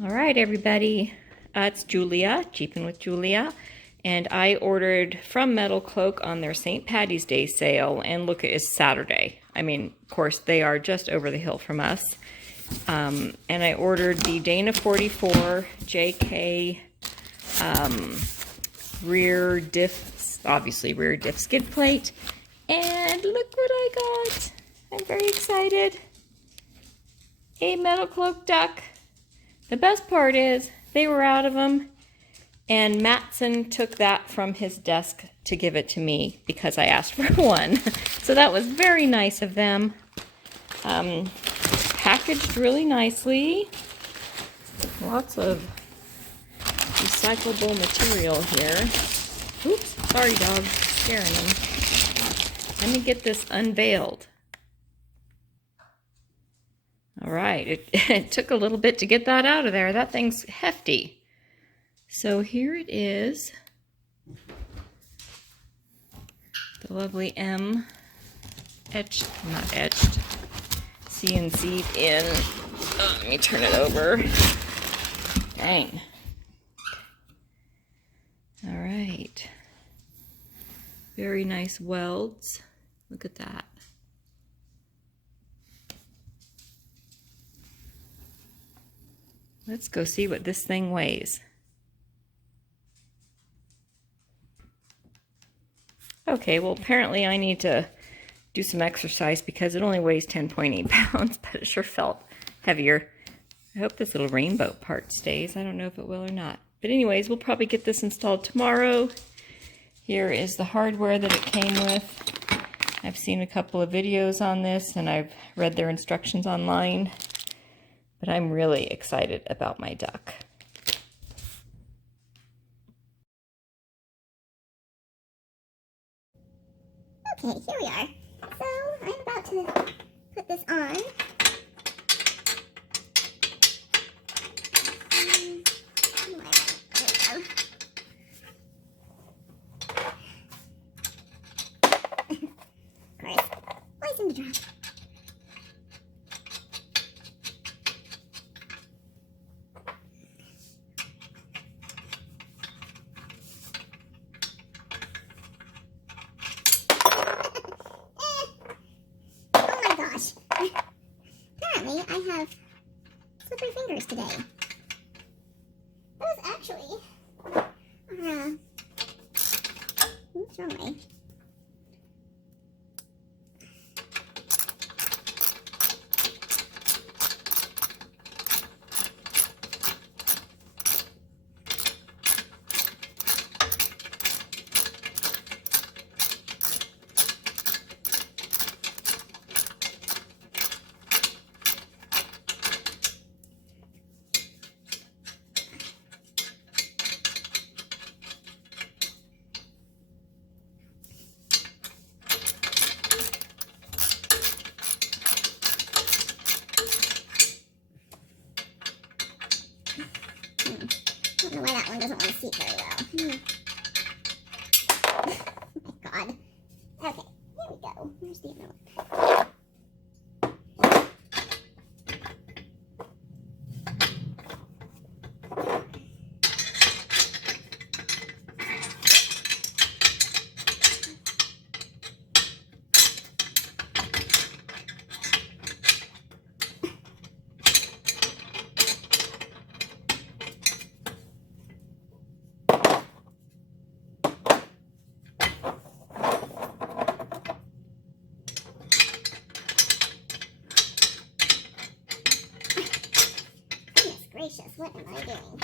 All right, everybody. It's Julia, Jeepin' with Julia, and I ordered from MetalCloak on their St. Patty's Day sale, and look, it is Saturday. I mean, of course, they are just over the hill from us. And I ordered the Dana 44 JK rear diff, obviously rear diff skid plate, and look what I got. I'm very excited. A MetalCloak duck. The best part is they were out of them, and Matson took that from his desk to give it to me because I asked for one. So that was very nice of them. Packaged really nicely. Lots of recyclable material here. Oops, sorry dog, scaring them. Let me get this unveiled. All right, it took a little bit to get that out of there. That thing's hefty. So here it is. The lovely M etched, not etched, CNC'd in. Oh, let me turn it over. Dang. All right. Very nice welds. Look at that. Let's go see what this thing weighs. Okay, well apparently I need to do some exercise because it only weighs 10.8 pounds, but it sure felt heavier. I hope this little rainbow part stays. I don't know if it will or not. But anyways, we'll probably get this installed tomorrow. Here is the hardware that it came with. I've seen a couple of videos on this and I've read their instructions online. But I'm really excited about my duck. Okay, here we are. So I'm about to put this on. There we go. Of course, poison to drop. Apparently, I have slippery fingers today. That was actually oops, wrong way. I don't know why that one doesn't want to seat very well. Oh my god. Okay, here we go. Where's the other one? Gracious, what am I doing?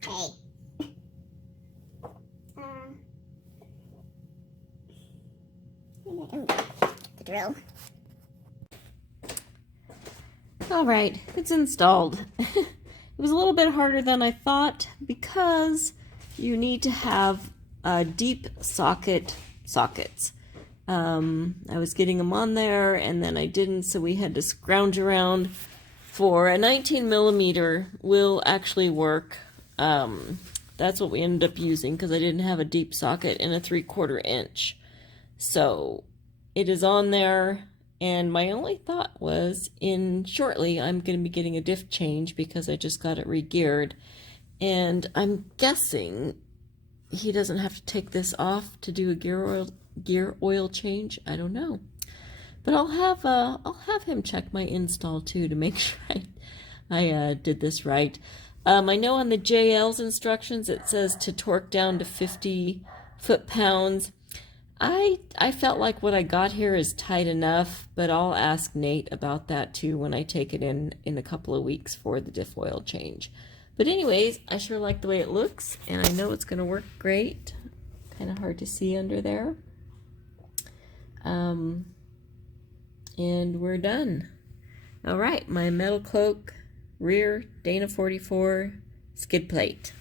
Stay. The drill. All right, it's installed. It was a little bit harder than I thought because you need to have deep sockets. I was getting them on there, and then I didn't, so we had to scrounge around for a 19 millimeter will actually work. That's what we ended up using because I didn't have a deep socket and a 3/4 inch. So it is on there, and my only thought was shortly I'm going to be getting a diff change because I just got it re-geared, and I'm guessing he doesn't have to take this off to do a gear oil change. I don't know, but I'll have him check my install too to make sure I did this right. I know on the JL's instructions it says to torque down to 50 foot-pounds. I felt like what I got here is tight enough, but I'll ask Nate about that too when I take it in a couple of weeks for the diff oil change. But anyways, I sure like the way it looks, and I know it's going to work great. Kind of hard to see under there. And we're done. All right, my MetalCloak rear Dana 44 skid plate.